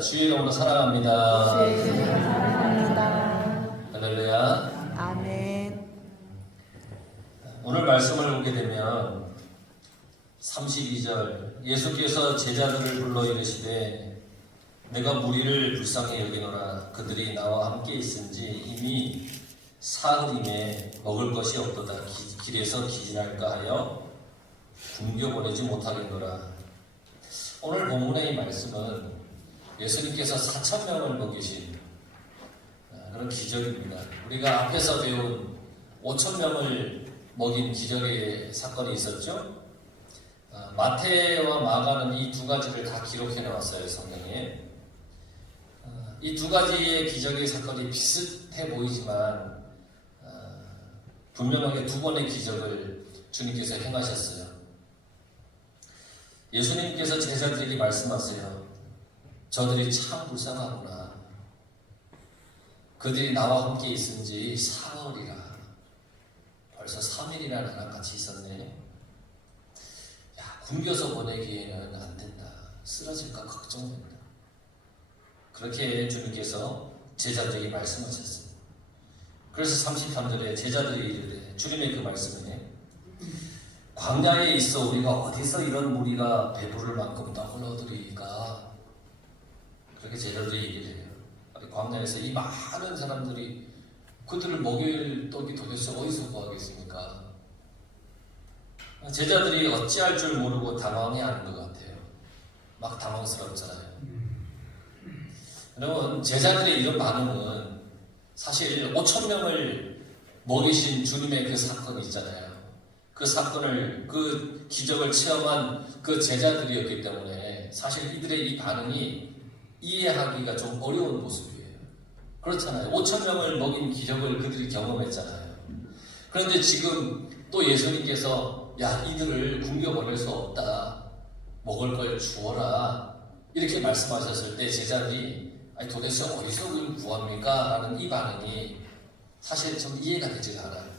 주의 이름으로 사랑합니다. 주의 이름으로 사랑합니다. 할렐루야. 아멘. 오늘 말씀을 보게 되면 32절 예수께서 제자들을 불러 이르시되 내가 무리를 불쌍히 여기노라. 그들이 나와 함께 있은지 이미 사흘임에 먹을 것이 없도다. 길에서 기진할까 하여 굶겨 보내지 못하겠노라. 오늘 본문의 이 말씀은 예수님께서 4,000명을 먹이신 그런 기적입니다. 우리가 앞에서 배운 5,000명을 먹인 기적의 사건이 있었죠. 마태와 마가는 이 두 가지를 다 기록해 놓았어요, 성경에. 이 두 가지의 기적의 사건이 비슷해 보이지만 분명하게 두 번의 기적을 주님께서 행하셨어요. 예수님께서 제자들에게 말씀하세요. 저들이 참 불쌍하구나. 그들이 나와 함께 있은지 사흘이라. 벌써 3일이나 나랑 같이 있었네. 야, 굶겨서 보내기에는 안 된다. 쓰러질까 걱정된다. 그렇게 주님께서 제자들에게 말씀하셨습니다. 그래서 33절에 제자들이 이르되 주님의 그 말씀이네. 광야에 있어 우리가 어디서 이런 무리가 배부를 만큼 떡을 얻으리까? 그렇게 제자들이 얘기를 해요. 광야에서 이 많은 사람들이 그들을 먹일 떡이 도대체 어디서 구하겠습니까? 제자들이 어찌할 줄 모르고 당황해하는 것 같아요. 막 당황스럽잖아요. 여러분, 제자들의 이런 반응은 사실 5,000명을 먹이신 주님의 그 사건이 있잖아요. 그 사건을, 그 기적을 체험한 그 제자들이었기 때문에 사실 이들의 이 반응이 이해하기가 좀 어려운 모습이에요. 그렇잖아요. 5,000명을 먹인 기적을 그들이 경험했잖아요. 그런데 지금 또 예수님께서 야, 이들을 굶겨버릴 수 없다. 먹을 걸 주어라. 이렇게 말씀하셨을 때 제자들이 아니 도대체 어디서 그걸 구합니까? 라는 이 반응이 사실 좀 이해가 되지가 않아요.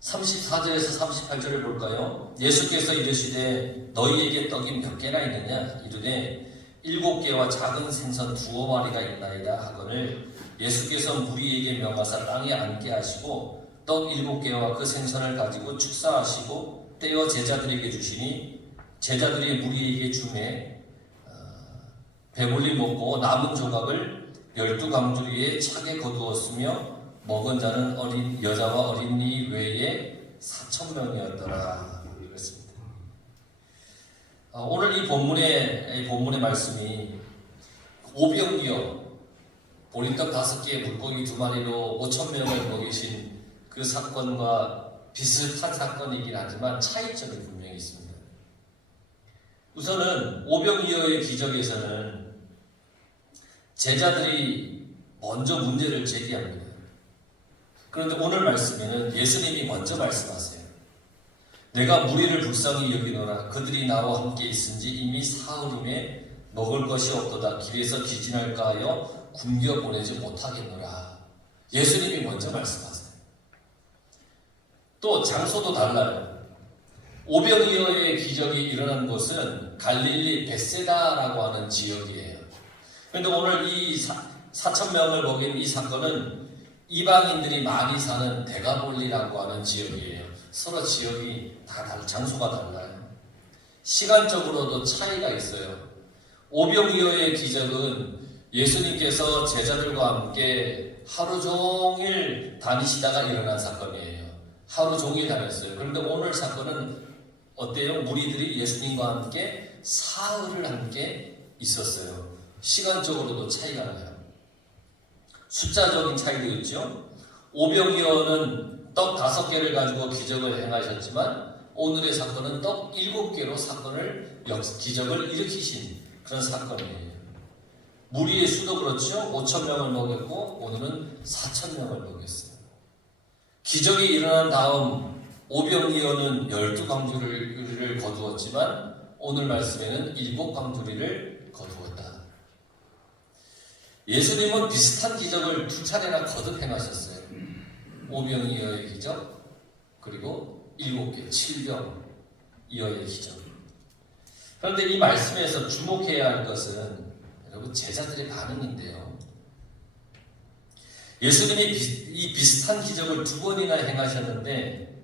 34절에서 38절을 볼까요? 예수께서 이르시되 너희에게 떡이 몇 개나 있느냐? 이르되 7개와 작은 생선 2마리가 있나이다 하거늘 예수께서 무리에게 명하사 땅에 앉게 하시고 떡 7개와 그 생선을 가지고 축사하시고 떼어 제자들에게 주시니 제자들이 무리에게 주매 배불리 먹고 남은 조각을 12강주리에 차게 거두었으며 먹은 자는 어린 여자와 어린이 외에 4,000명이었더라. 그랬습니다. 오늘 이 본문의 말씀이 오병이어 보리떡 5개 물고기 2마리로 5,000명을 먹이신 그 사건과 비슷한 사건이긴 하지만 차이점이 분명히 있습니다. 우선은 오병이어의 기적에서는 제자들이 먼저 문제를 제기합니다. 그런데 오늘 말씀에는 예수님이 먼저 말씀하세요. 내가 무리를 불쌍히 여기노라. 그들이 나와 함께 있은지 이미 사흘임에 먹을 것이 없도다. 길에서 기진할까 하여 굶겨 보내지 못하겠노라. 예수님이 먼저 말씀하세요. 또 장소도 달라요. 오병이어의 기적이 일어난 곳은 갈릴리 벳세다라고 하는 지역이에요. 그런데 오늘 이 4,000명을 먹인 이 사건은 이방인들이 많이 사는 데가볼리라고 하는 지역이에요. 서로 지역이 다 다르고 장소가 달라요. 시간적으로도 차이가 있어요. 오병이어의 기적은 예수님께서 제자들과 함께 하루 종일 다니시다가 일어난 사건이에요. 하루 종일 다녔어요. 그런데 오늘 사건은 어때요? 무리들이 예수님과 함께 사흘을 함께 있었어요. 시간적으로도 차이가 나요. 숫자적인 차이도 있죠. 오병이어는 떡 5개를 가지고 기적을 행하셨지만 오늘의 사건은 떡 7개로 기적을 일으키신 그런 사건이에요. 무리의 수도 그렇죠. 5,000명을 먹였고 오늘은 4,000명을 먹였어요. 기적이 일어난 다음 오병이어는 12강주리를 거두었지만 오늘 말씀에는 7강주리를 거두었다. 예수님은 비슷한 기적을 2차례나 거듭 행하셨어요. 오병이어의 기적, 그리고 7개, 7병이어의 기적. 그런데 이 말씀에서 주목해야 할 것은 여러분 제자들의 반응인데요. 예수님이 이 비슷한 기적을 2번이나 행하셨는데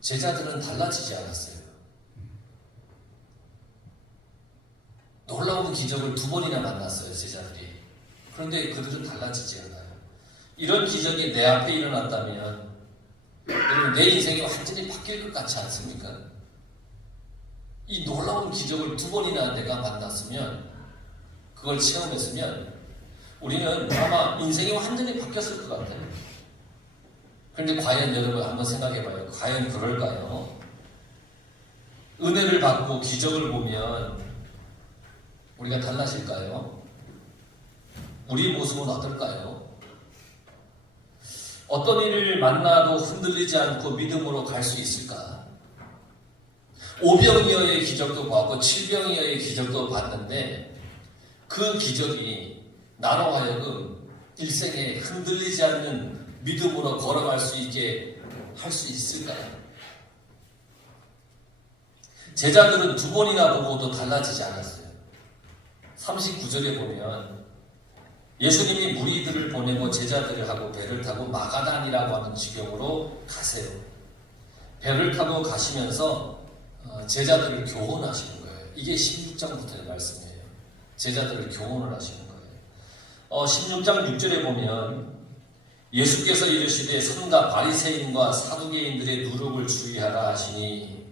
제자들은 달라지지 않았어요. 놀라운 기적을 2번이나 만났어요, 제자들이. 그런데 그들은 달라지지 않아요. 이런 기적이 내 앞에 일어났다면 여러분 내 인생이 완전히 바뀔 것 같지 않습니까? 이 놀라운 기적을 2번이나 내가 만났으면, 그걸 체험했으면 우리는 아마 인생이 완전히 바뀌었을 것 같아요. 그런데 과연 여러분 한번 생각해봐요. 과연 그럴까요? 은혜를 받고 기적을 보면 우리가 달라질까요? 우리 모습은 어떨까요? 어떤 일을 만나도 흔들리지 않고 믿음으로 갈 수 있을까? 오병이어의 기적도 봤고 칠병이어의 기적도 봤는데 그 기적이 나로 하여금 일생에 흔들리지 않는 믿음으로 걸어갈 수 있게 할 수 있을까요? 제자들은 2번이나 보고도 달라지지 않았어요. 39절에 보면 예수님이 무리들을 보내고 제자들을 하고 배를 타고 마가단이라고 하는 지경으로 가세요. 배를 타고 가시면서 제자들을 교훈하시는 거예요. 이게 16장부터의 말씀이에요. 제자들을 교훈을 하시는 거예요. 16장 6절에 보면 예수께서 이르시되 삼가 바리새인과 사두개인들의 누룩을 주의하라 하시니,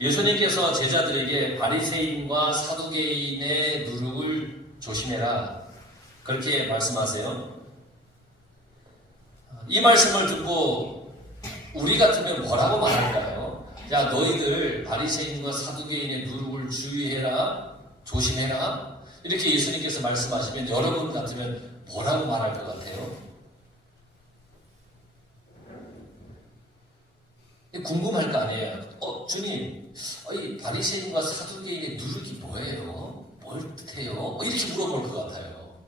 예수님께서 제자들에게 바리새인과 사두개인의 누룩을 조심해라 그렇게 말씀하세요. 이 말씀을 듣고 우리 같으면 뭐라고 말할까요? 야, 너희들 바리새인과 사두개인의 누룩을 주의해라, 조심해라 이렇게 예수님께서 말씀하시면 여러분 같으면 뭐라고 말할 것 같아요? 궁금할 거 아니에요. 주님, 이 바리새인과 사두개인의 누룩이 뭐예요? 뭘 뜻해요? 이렇게 물어볼 것 같아요.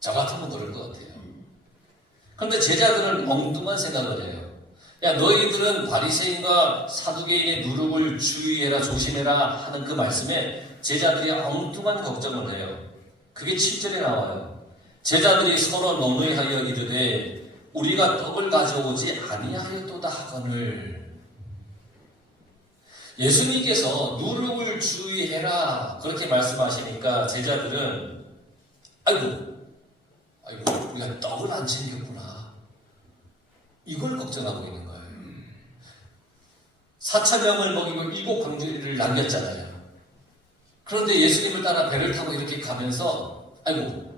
저 같으면 그럴 것 같아요. 그런데 제자들은 엉뚱한 생각을 해요. 야, 너희들은 바리새인과 사두개인의 누룩을 주의해라, 조심해라 하는 그 말씀에 제자들이 엉뚱한 걱정을 해요. 그게 7절에 나와요. 제자들이 서로 논의하여 이르되 우리가 떡을 가져오지 아니하였도다 하거늘. 예수님께서 누룩을 주의해라 그렇게 말씀하시니까 제자들은 아이고 우리가 떡을 안 챙겼구나 이걸 걱정하고 있는 거예요. 4,000명을 먹이고 7광주리를 남겼잖아요. 그런데 예수님을 따라 배를 타고 이렇게 가면서 누룩,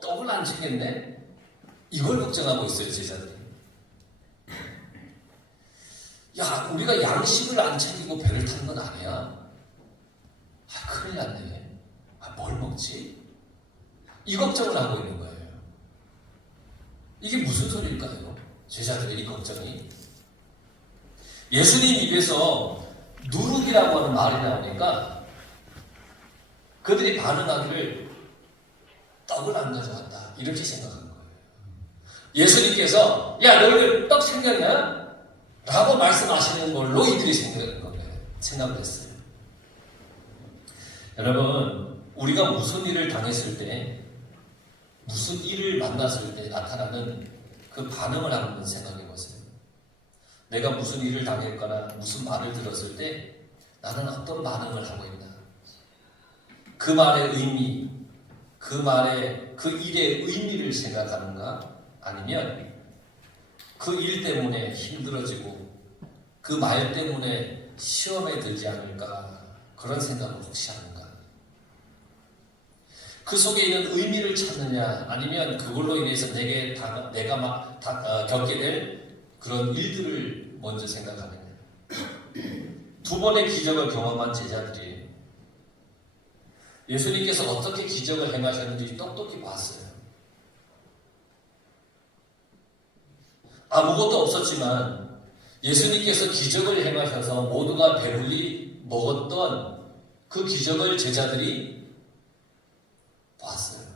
떡을 안 챙겼네? 이걸 걱정하고 있어요, 제자들이. 야, 우리가 양식을 안 챙기고 배를 타는 건 아니야? 큰일 났네. 뭘 먹지? 이 걱정을 하고 있는 거예요. 이게 무슨 소리일까요? 제자들의 이 걱정이. 예수님 입에서 누룩이라고 하는 말이 나오니까 그들이 반응하기를 떡을 안 가져왔다 이렇게 생각한 거예요. 예수님께서 야, 너희들 떡 챙겼냐? 라고 말씀하시는 걸로 이들이 생각을 했어요. 여러분, 우리가 무슨 일을 당했을 때, 무슨 일을 만났을 때 나타나는 그 반응을 한번 생각해 보세요. 내가 무슨 일을 당했거나 무슨 말을 들었을 때 나는 어떤 반응을 하고 있나? 그 말의 의미, 그 일의 의미를 생각하는가? 아니면 그 일 때문에 힘들어지고 그 말 때문에 시험에 들지 않을까 그런 생각을 혹시 하는가? 그 속에 있는 의미를 찾느냐 아니면 그걸로 인해서 내가 겪게 될 그런 일들을 먼저 생각하느냐. 2번의 기적을 경험한 제자들이 예수님께서 어떻게 기적을 행하셨는지 똑똑히 봤어요. 아무것도 없었지만 예수님께서 기적을 행하셔서 모두가 배불리 먹었던 그 기적을 제자들이 봤어요.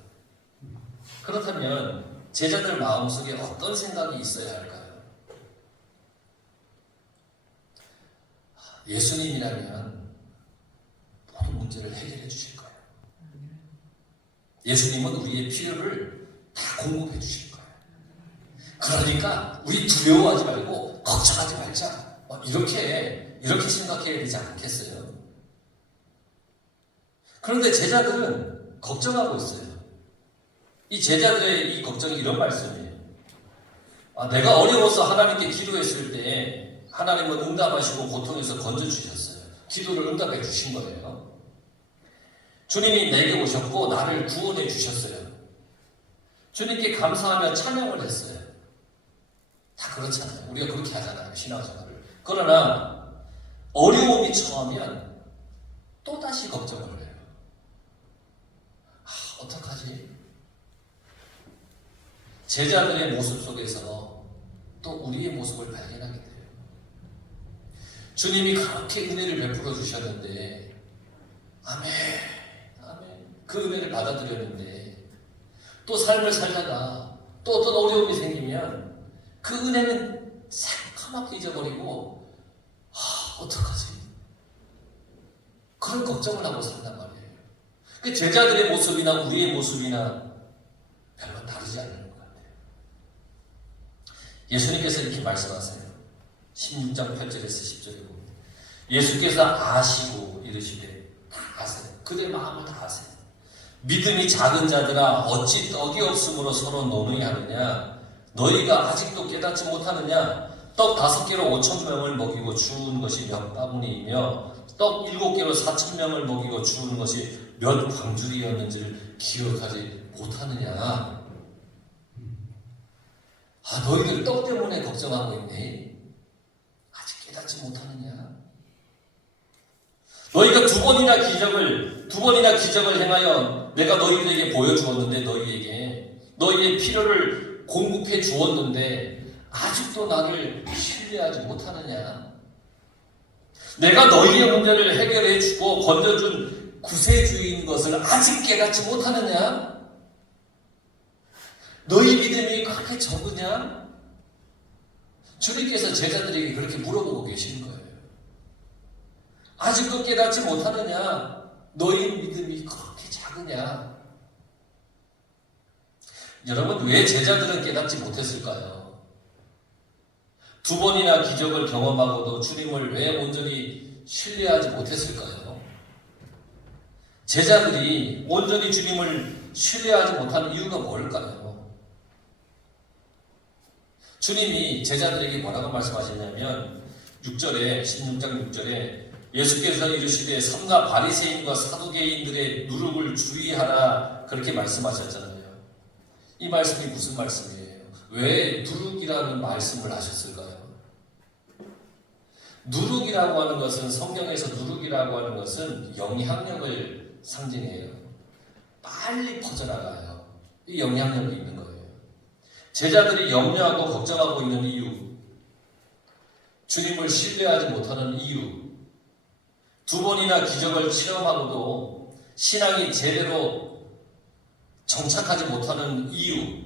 그렇다면 제자들 마음속에 어떤 생각이 있어야 할까요? 예수님이라면 모든 문제를 해결해 주실 거예요. 예수님은 우리의 필요를 다 공급해 주실 거예요. 그러니까 우리 두려워하지 말고 걱정하지 말자. 이렇게 생각해야 되지 않겠어요? 그런데 제자들은 걱정하고 있어요. 이 제자들의 이 걱정이 이런 말씀이에요. 내가 어려워서 하나님께 기도했을 때 하나님은 응답하시고 고통에서 건져주셨어요. 기도를 응답해 주신 거예요. 주님이 내게 오셨고 나를 구원해 주셨어요. 주님께 감사하며 찬양을 했어요. 다 그렇잖아요. 우리가 그렇게 하잖아요. 신앙생활을. 그러나 어려움이 처하면 또다시 걱정을 해요. 어떡하지? 제자들의 모습 속에서 또 우리의 모습을 발견하게 돼요. 주님이 그렇게 은혜를 베풀어 주셨는데 아멘, 아멘. 그 은혜를 받아들였는데 또 삶을 살다가 또 어떤 어려움이 생기면 그 은혜는 새까맣게 잊어버리고 어떡하지? 그런 걱정을 하고 산단 말이에요. 그 제자들의 모습이나 우리의 모습이나 별로 다르지 않는 것 같아요. 예수님께서 이렇게 말씀하세요. 16장 8절에서 10절에 보면 예수께서 아시고 이르시되 다 아세요. 그들의 마음을 다 아세요. 믿음이 작은 자들아 어찌 떡이 없으므로 서로 노느냐 하느냐 너희가 아직도 깨닫지 못하느냐 떡 5개로 5,000명을 먹이고 주운 것이 몇 바구니이며 떡 7개로 4,000명을 먹이고 주운 것이 몇 광줄이었는지를 기억하지 못하느냐. 너희들 떡 때문에 걱정하고 있네. 아직 깨닫지 못하느냐. 너희가 두 번이나 기적을 행하여 내가 너희들에게 보여주었는데 너희의 필요를 공급해 주었는데 아직도 나를 신뢰하지 못하느냐. 내가 너희의 문제를 해결해 주고 건져준 구세주인 것을 아직 깨닫지 못하느냐? 너희 믿음이 그렇게 적으냐? 주님께서 제자들에게 그렇게 물어보고 계시는 거예요. 아직도 깨닫지 못하느냐? 너희 믿음이 그렇게 작으냐? 여러분, 왜 제자들은 깨닫지 못했을까요? 두 번이나 기적을 경험하고도 주님을 왜 온전히 신뢰하지 못했을까요? 제자들이 온전히 주님을 신뢰하지 못하는 이유가 뭘까요? 주님이 제자들에게 뭐라고 말씀하셨냐면 6절에 16장 6절에 예수께서 이르시되 삼가 바리새인과 사두개인들의 누룩을 주의하라 그렇게 말씀하셨잖아요. 이 말씀이 무슨 말씀이에요? 왜 누룩이라는 말씀을 하셨을까요? 누룩이라고 하는 것은 성경에서 누룩이라고 하는 것은 영향력을 상징해요. 빨리 퍼져나가요. 이 영향력이 있는 거예요. 제자들이 염려하고 걱정하고 있는 이유, 주님을 신뢰하지 못하는 이유, 두 번이나 기적을 체험하고도 신앙이 제대로 정착하지 못하는 이유,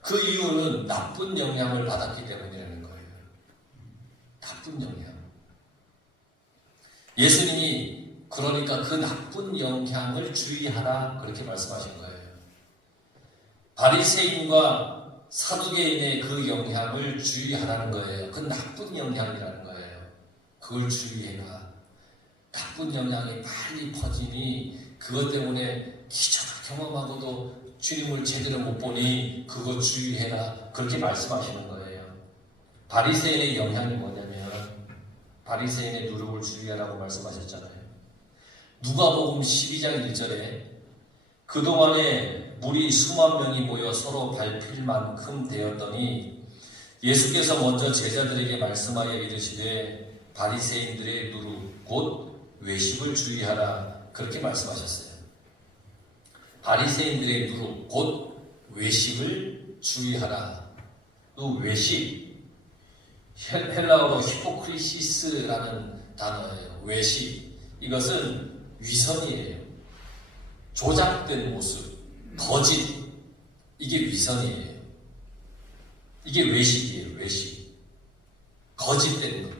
그 이유는 나쁜 영향을 받았기 때문이라는 거예요. 나쁜 영향. 예수님이 그러니까 그 나쁜 영향을 주의하라 그렇게 말씀하신 거예요. 바리새인과 사두개인의 그 영향을 주의하라는 거예요. 그 나쁜 영향이라는 거예요. 그걸 주의해라. 나쁜 영향이 빨리 퍼지니 그것 때문에 기적을 경험하고도 주님을 제대로 못 보니 그거 주의해라. 그렇게 말씀하시는 거예요. 바리새인의 영향이 뭐냐면 바리새인의 누룩을 주의하라고 말씀하셨잖아요. 누가복음 12장 1절에 그동안에 물이 수만 명이 모여 서로 밟힐 만큼 되었더니 예수께서 먼저 제자들에게 말씀하여 이르시되 바리새인들의 누룩 곧 외식을 주의하라 그렇게 말씀하셨어요. 바리새인들의 누룩 곧 외식을 주의하라. 또 외식 헬라어로 히포크리시스라는 단어예요. 외식 이것은 위선이에요. 조작된 모습, 거짓 이게 위선이에요. 이게 외식이에요. 외식 거짓된 것.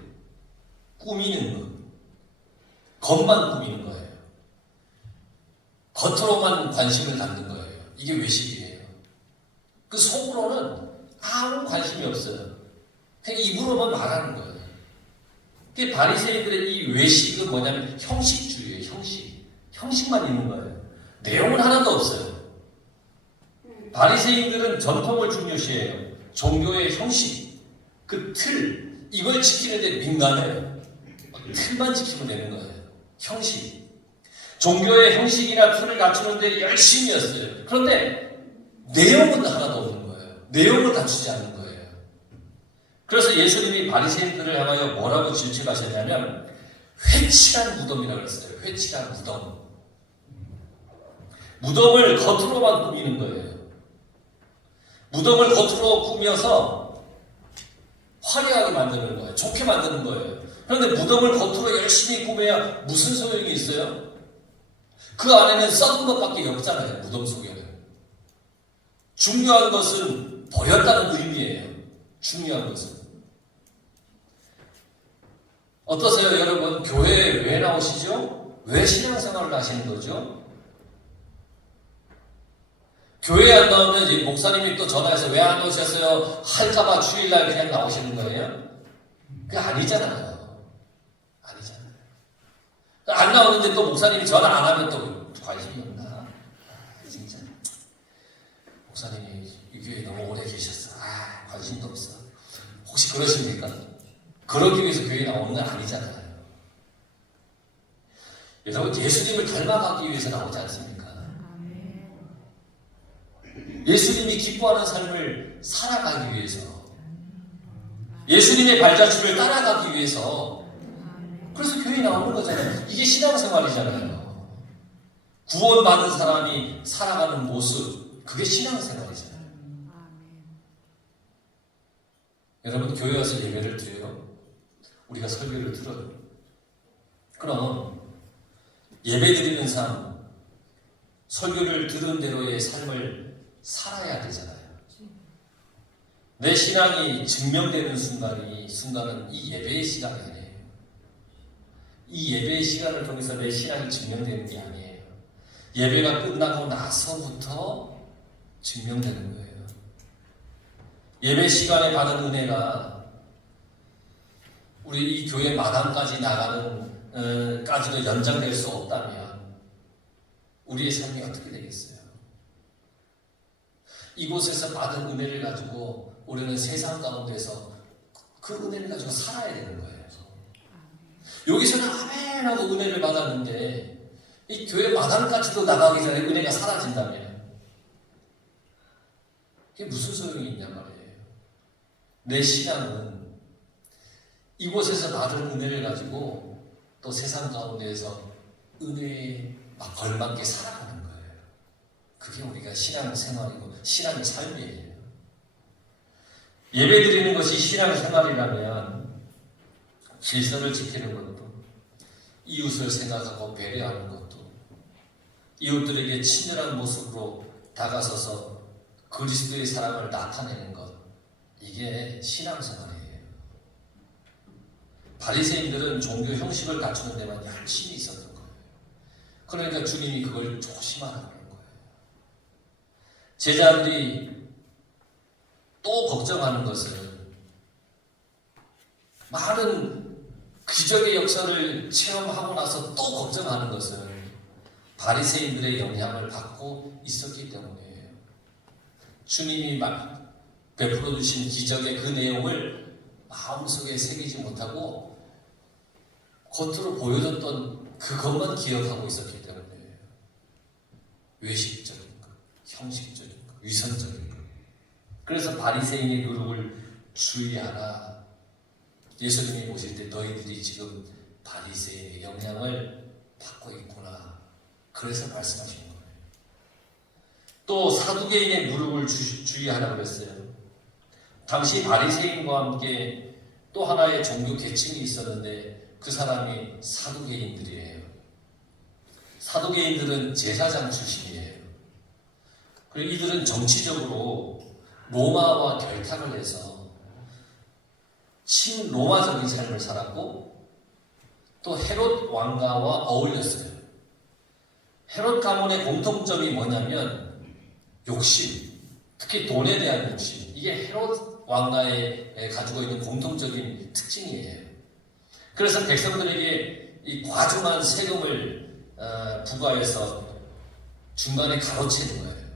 꾸미는 것, 겉만 꾸미는 거예요. 겉으로만 관심을 갖는 거예요. 이게 외식이에요. 그 속으로는 아무 관심이 없어요. 그냥 입으로만 말하는 거예요. 그 바리새인들의 이 외식은 뭐냐면 형식주의예요. 형식만 있는 거예요. 내용은 하나도 없어요. 바리새인들은 전통을 중요시해요. 종교의 형식, 그 틀, 이걸 지키는데 민감해요. 틀만 지키면 되는 거예요. 형식. 종교의 형식이나 틀을 갖추는데 열심히 했어요. 그런데 내용은 하나도 없는 거예요. 내용을 갖추지 않는 거예요. 그래서 예수님이 바리새인들을 향하여 뭐라고 질책하셨냐면 회칠한 무덤이라고 했어요. 회칠한 무덤. 무덤을 겉으로만 꾸미는 거예요. 무덤을 겉으로 꾸며서 화려하게 만드는 거예요. 좋게 만드는 거예요. 그런데 무덤을 겉으로 열심히 꾸며야 무슨 소용이 있어요? 그 안에는 썩은 것밖에 없잖아요. 무덤 속에는. 중요한 것은 버렸다는 의미예요. 중요한 것은. 어떠세요, 여러분? 교회에 왜 나오시죠? 왜 신앙생활을 하시는 거죠? 교회에 안 나오면 이제 목사님이 또 전화해서 왜 안 오셨어요? 할까봐 주일날 그냥 나오시는 거예요? 그게 아니잖아요. 아니잖아요. 안 나오는데 또 목사님이 전화 안 하면 또 관심이 없나? 진짜. 목사님이 이 교회에 너무 오래 계셨어. 관심도 없어. 혹시 그러십니까? 그러기 위해서 교회에 나오는 건 아니잖아요. 여러분, 예수님을 닮아가기 위해서 나오지 않습니까? 예수님이 기뻐하는 삶을 살아가기 위해서, 예수님의 발자취를 따라가기 위해서, 그래서 교회에 나오는 거잖아요. 이게 신앙생활이잖아요. 구원받은 사람이 살아가는 모습, 그게 신앙생활이잖아요. 여러분, 교회 와서 예배를 드려요. 우리가 설교를 들어요. 그럼 예배 드리는 삶, 설교를 들은 대로의 삶을 살아야 되잖아요. 내 신앙이 증명되는 순간은 이 예배의 시간이에요. 이 예배의 시간을 통해서 내 신앙이 증명되는 게 아니에요. 예배가 끝나고 나서부터 증명되는 거예요. 예배 시간에 받은 은혜가 우리 이 교회 마당까지 나가는 까지도 연장될 수 없다면 우리의 삶이 어떻게 되겠어요? 이곳에서 받은 은혜를 가지고 우리는 세상 가운데서 그 은혜를 가지고 살아야 되는 거예요. 여기서는 아멘하고 은혜를 받았는데 이 교회 마당까지도 나가기 전에 은혜가 사라진다면 그게 무슨 소용이 있냔 말이에요. 내 신앙은 이곳에서 받은 은혜를 가지고 또 세상 가운데에서 은혜에 걸맞게 살아가는 거예요. 그게 우리가 신앙생활이고 신앙의 삶이에요. 예배 드리는 것이 신앙생활이라면 질서를 지키는 것도, 이웃을 생각하고 배려하는 것도, 이웃들에게 친절한 모습으로 다가서서 그리스도의 사랑을 나타내는 것, 이게 신앙생활이에요. 바리새인들은 종교 형식을 갖추는 데만 열심히 있었던 거예요. 그러니까 주님이 그걸 조심하라는 거예요. 제자들이 또 걱정하는 것은 많은 기적의 역사를 체험하고 나서 또 걱정하는 것은 바리새인들의 영향을 받고 있었기 때문이에요. 주님이 베풀어 주신 기적의 그 내용을 마음속에 새기지 못하고 겉으로 보여줬던 그것만 기억하고 있었기 때문이에요. 외식적인 것, 형식적인 것, 위선적인 것. 그래서 바리새인의 누룩을 주의하라. 예수님이 보실 때 너희들이 지금 바리새인의 영향을 받고 있구나. 그래서 말씀하시는 거예요. 또 사두개인의 누룩을 주의하라고 그랬어요. 당시 바리새인과 함께 또 하나의 종교 계층이 있었는데 그 사람이 사두개인들이에요. 사두개인들은 제사장 출신이에요. 그리고 이들은 정치적으로 로마와 결탁을 해서 친로마적인 삶을 살았고 또 헤롯 왕가와 어울렸어요. 헤롯 가문의 공통점이 뭐냐면 욕심, 특히 돈에 대한 욕심. 이게 헤롯 왕가에 가지고 있는 공통적인 특징이에요. 그래서 백성들에게 이 과중한 세금을 부과해서 중간에 가로채는 거예요.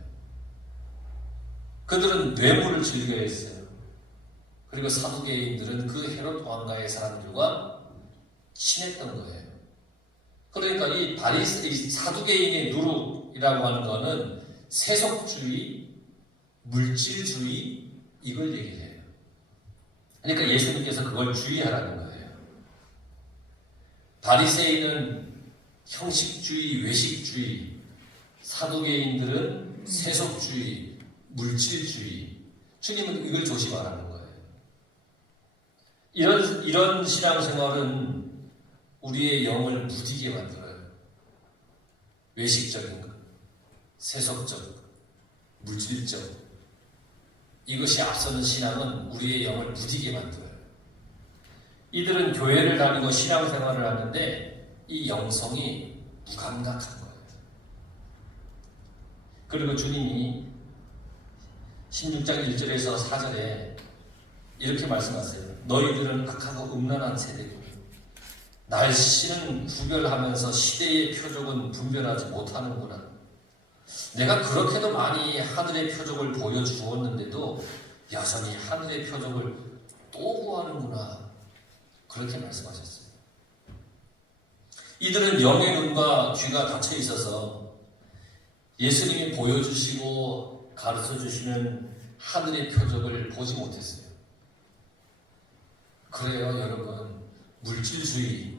그들은 뇌물을 즐겨했어요. 그리고 사두개인들은 그 헤롯 왕가의 사람들과 친했던 거예요. 그러니까 이 사두개인의 누룩이라고 하는 거는 세속주의, 물질주의 이걸 얘기해요. 그러니까 예수님께서 그걸 주의하라는 거예요. 바리새인은 형식주의, 외식주의, 사두개인들은 세속주의, 물질주의. 주님은 이걸 조심하라는 거예요. 이런 신앙생활은 우리의 영을 무디게 만들어요. 외식적인 것, 세속적, 물질적. 이것이 앞서는 신앙은 우리의 영을 무디게 만들어요. 이들은 교회를 다니고 신앙생활을 하는데 이 영성이 무감각한 거예요. 그리고 주님이 16장 1절에서 4절에 이렇게 말씀하세요. 너희들은 악하고 음란한 세대고 날씨는 구별하면서 시대의 표적은 분별하지 못하는구나. 내가 그렇게도 많이 하늘의 표적을 보여주었는데도 여전히 하늘의 표적을 또 구하는구나. 그렇게 말씀하셨어요. 이들은 영의 눈과 귀가 닫혀 있어서 예수님이 보여주시고 가르쳐주시는 하늘의 표적을 보지 못했어요. 그래요, 여러분. 물질주의,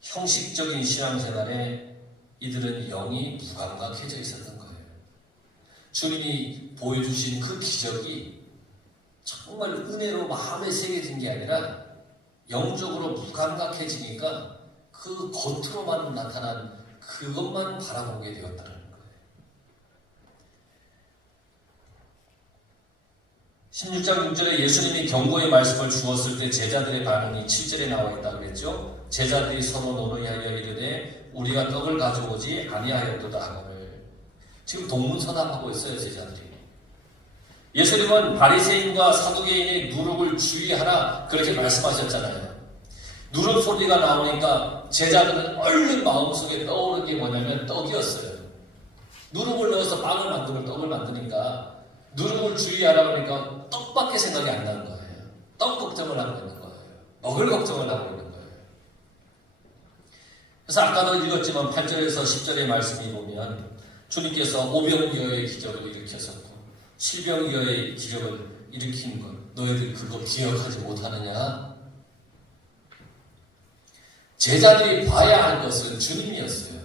형식적인 신앙생활에 이들은 영이 무감각해져 있었던 거예요. 주님이 보여주신 그 기적이 정말 은혜로 마음에 새겨진 게 아니라 영적으로 무감각해지니까 그 겉으로만 나타난 그것만 바라보게 되었다는 거예요. 16장 6절에 예수님이 경고의 말씀을 주었을 때 제자들의 반응이 7절에 나와 있다고 그랬죠. 제자들이 서로 논의하여 이르되 우리가 떡을 가져오지 아니하였도다 하거늘. 지금 동문서답하고 있어요, 제자들이. 예수님은 바리새인과 사두개인의 누룩을 주의하라 그렇게 말씀하셨잖아요. 누룩 소리가 나오니까 제자들은 얼른 마음속에 떠오르는 게 뭐냐면 떡이었어요. 누룩을 넣어서 빵을 만들고 떡을 만드니까 누룩을 주의하라 그러니까 떡밖에 생각이 안 나는 거예요. 떡 걱정을 하고 있는 거예요. 먹을 걱정을 하고 있는 거예요. 그래서 아까도 읽었지만 8절에서 10절의 말씀이 보면 주님께서 오병이어의 기적을 일으켰었고 실병이어의 기적을 일으킨 것, 너희들 그거 기억하지 못하느냐? 제자들이 봐야 할 것은 주님이었어요.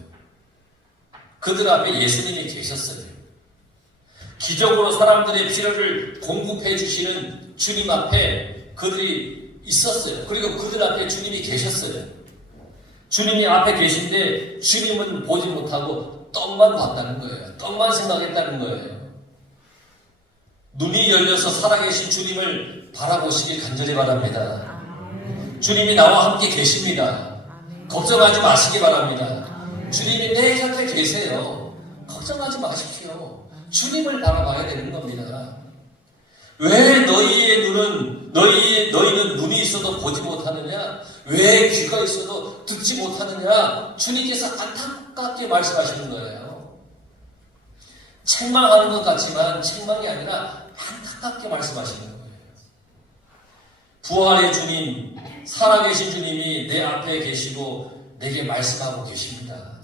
그들 앞에 예수님이 계셨어요. 기적으로 사람들의 필요를 공급해 주시는 주님 앞에 그들이 있었어요. 그리고 그들 앞에 주님이 계셨어요. 주님이 앞에 계신데 주님은 보지 못하고 떡만 봤다는 거예요. 떡만 생각했다는 거예요. 눈이 열려서 살아계신 주님을 바라보시길 간절히 바랍니다. 주님이 나와 함께 계십니다. 걱정하지 마시기 바랍니다. 주님이 내 곁에 계세요. 걱정하지 마십시오. 주님을 바라봐야 되는 겁니다. 왜 너희는 눈이 있어도 보지 못하느냐? 왜 귀가 있어도 듣지 못하느냐? 주님께서 안타깝게 말씀하시는 거예요. 책망하는 것 같지만 책망이 아니라 안타깝게 말씀하시는 거예요. 부활의 주님, 살아계신 주님이 내 앞에 계시고 내게 말씀하고 계십니다.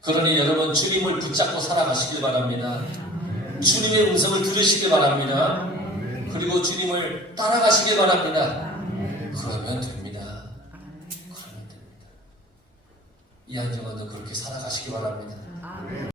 그러니 여러분 주님을 붙잡고 살아가시길 바랍니다. 주님의 음성을 들으시길 바랍니다. 그리고 주님을 따라가시길 바랍니다. 그러면 됩니다. 그러면 됩니다. 이한정아도 그렇게 살아가시기 바랍니다.